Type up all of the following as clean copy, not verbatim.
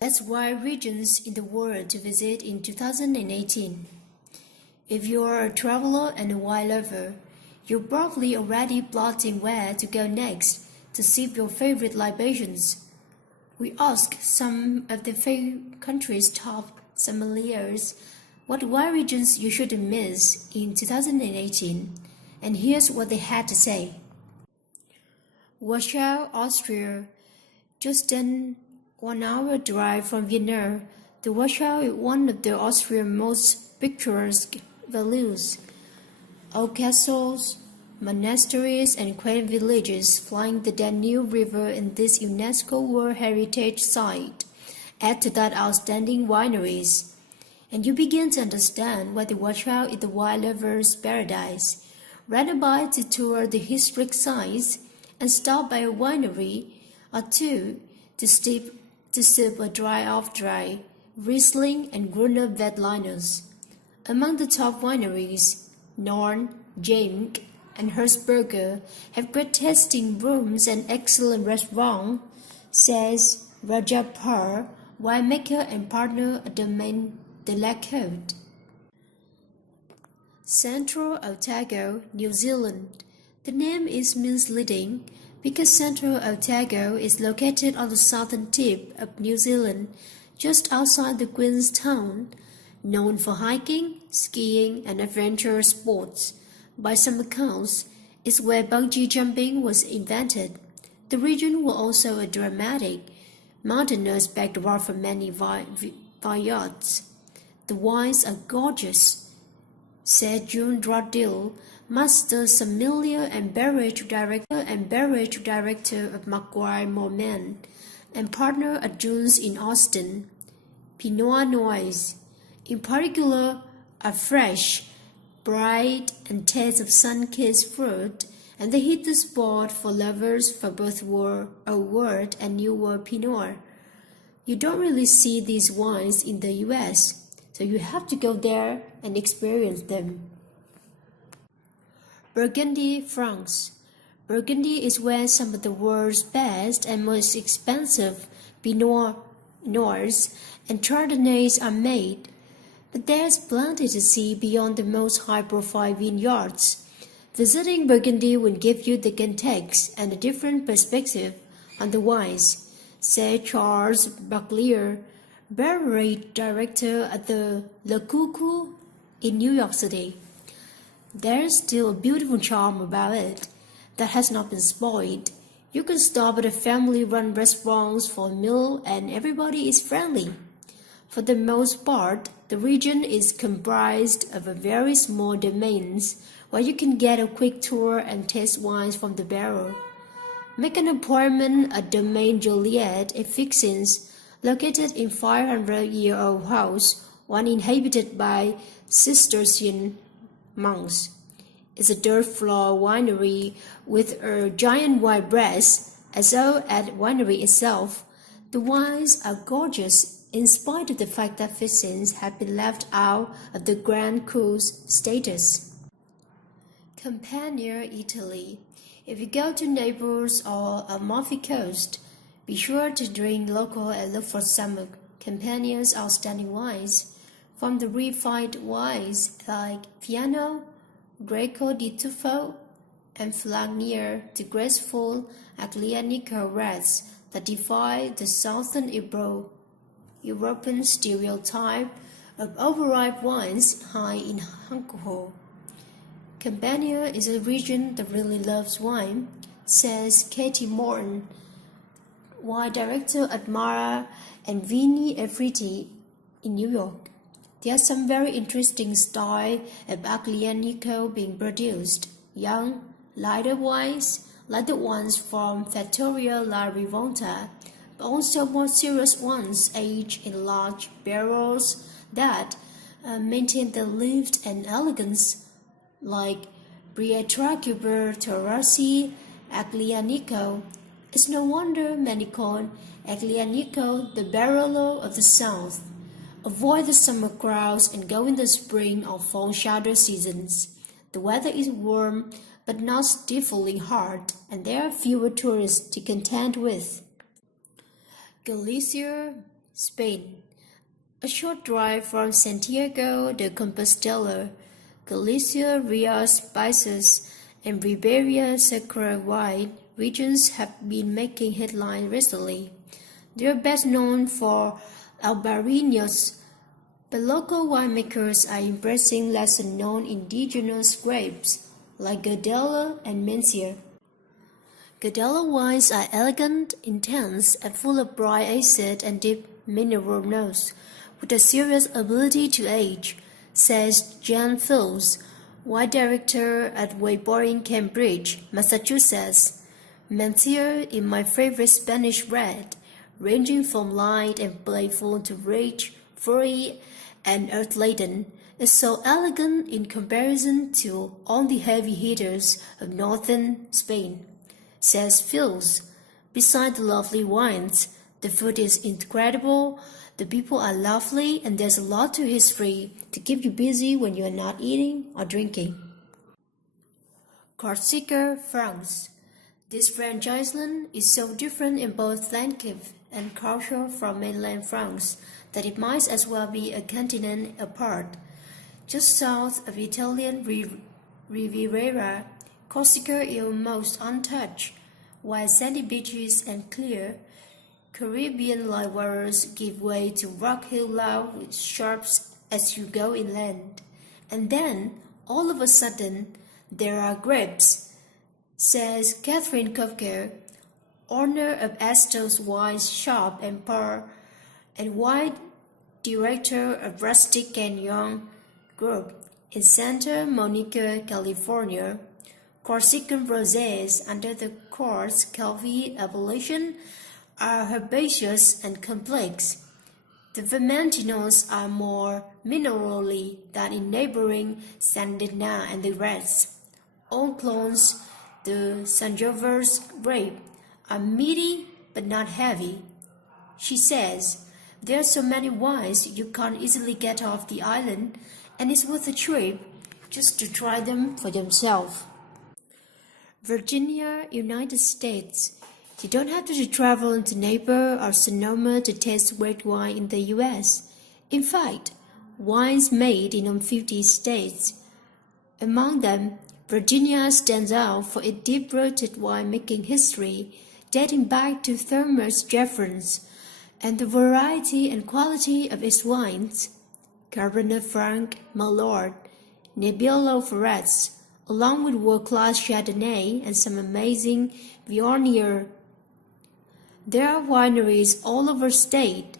That's why regions in the world to visit in 2018. If you're a traveler and a wine lover, you're probably already plotting where to go next to sip your favorite libations. We asked some of the country's top sommeliers what wine regions you shouldn't miss in 2018, and here's what they had to say. Warsaw, Austria. Just an 1 hour drive from Vienna, the Warsaw is one of the Austrian most picturesque values. Old castles, monasteries, and quaint villages flying the Danube River in this UNESCO World Heritage Site add to that outstanding wineries, and you begin to understand why the Warsaw is the wine lover's paradise. Rather buy to tour the historic sites and stop by a winery or two to sip a dry Riesling and Gruner Veltliners. Among the top wineries, Norn, Jamk, and Herzberger have great tasting rooms and excellent restaurants, says Rajapur, winemaker and partner at Domaine de la Côte. Central Otago, New Zealand. The name is misleading because Central Otago is located on the southern tip of New Zealand, just outside the Queenstown, known for hiking, skiing, and adventure sports. By some accounts, it's where bungee jumping was invented. The region was also a dramatic, mountainous backdrop for many vineyards. The wines are gorgeous, said June Droddill, Master Sommelier and Beverage Director of Macquarie Morman, and partner at June's in Austin. Pinot Noirs, in particular, are fresh, bright, and taste of sun-kissed fruit, and they hit the spot for lovers for both Old World and New World Pinot. You don't really see these wines in the US, so you have to go there and experience them. Burgundy, France. Burgundy is where some of the world's best and most expensive Pinot Noirs and Chardonnays are made. But there's plenty to see beyond the most high-profile vineyards. Visiting Burgundy will give you the context and a different perspective on the wines, said Charles Bucklear, beverage director at the Le Coucou in New York City. There's still a beautiful charm about it that has not been spoiled. You can stop at a family-run restaurant for a meal and everybody is friendly. For the most part, the region is comprised of very small domains where you can get a quick tour and taste wines from the barrel. Make an appointment at Domaine Joliet at Fixins, located in 500-year-old house, one inhabited by Cistercian monks. It's a dirt floor winery with a giant wine press, as well as the winery itself. The wines are gorgeous in spite of the fact that Fixins have been left out of the Grand Cru status. Campania, Italy. If you go to Naples or Amalfi Coast, be sure to drink local and look for some of Campania's outstanding wines. From the refined wines like Fiano, Greco di Tufo, and Flagnier to graceful Aglianico reds that defy the Southern European stereotype of overripe wines high in alcohol. Campania is a region that really loves wine, says Katie Morton, wine director at Mara and Vini Efriti in New York. There are some very interesting styles of Aglianico being produced. Young, lighter wines, like the ones from Fattoria La Rivolta, but also more serious ones aged in large barrels that maintain the lift and elegance, like Briatracuber Torrasi Aglianico. It's no wonder many call Aglianico the Barolo of the South. Avoid the summer crowds and go in the spring or fall shadow seasons. The weather is warm but not stifling hot, and there are fewer tourists to contend with. Galicia, Spain. A short drive from Santiago de Compostela, Galicia, Rías Baixas, and Ribeira Sacra wine regions have been making headlines recently. They are best known for Albarino's, but local winemakers are embracing lesser-known indigenous grapes like Gardella and Mencia. Gardella wines are elegant, intense, and full of bright acid and deep mineral notes, with a serious ability to age, says Jan Fields, wine director at Wayboring, Cambridge, Massachusetts. Mencia is my favorite Spanish red, ranging from light and playful to rich, furry, and earth-laden. It's so elegant in comparison to all the heavy hitters of northern Spain, says Fields. Besides the lovely wines, the food is incredible, the people are lovely, and there's a lot to history to keep you busy when you are not eating or drinking. Corsica, France. This French island is so different in both landscape and culture from mainland France that it might as well be a continent apart. Just south of Italian Riviera, Corsica is almost untouched, while sandy beaches and clear Caribbean-like waters give way to rock-hill loud with sharps as you go inland. And then, all of a sudden, there are grapes, says Catherine Kofker, owner of Astor's Wine Shop and Bar and wine director of Rustic Canyon Group in Santa Monica, California. Corsican rosés under the coarse Calvi appellation are herbaceous and complex. The Vermentinos are more minerally than in neighboring Sandina and the rest. All clones, the Sangiovese grape, are meaty but not heavy. She says, there are so many wines you can't easily get off the island, and it's worth a trip just to try them for yourself. Virginia, United States. You don't have to travel to Napa or Sonoma to taste great wine in the U.S. In fact, wines made in 50 states. Among them, Virginia stands out for its deep-rooted winemaking history dating back to Thomas Jefferson, and the variety and quality of its wines. Cabernet Franc, Malort, Nebbiolo Ferrets, along with world-class Chardonnay and some amazing Viognier. There are wineries all over state,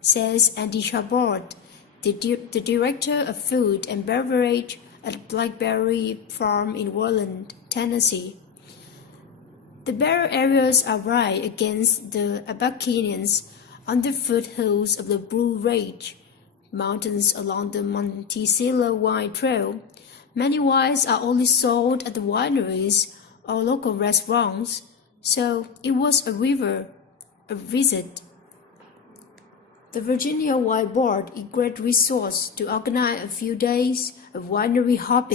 says Andy Chabot, the director of food and beverage at Blackberry Farm in Worland, Tennessee. The barren areas are right against the Abaquinians on the foothills of the Blue Ridge Mountains along the Monticello Wine Trail. Many wines are only sold at the wineries or local restaurants, so it was a visit. The Virginia Wine Board is a great resource to organize a few days of winery hopping.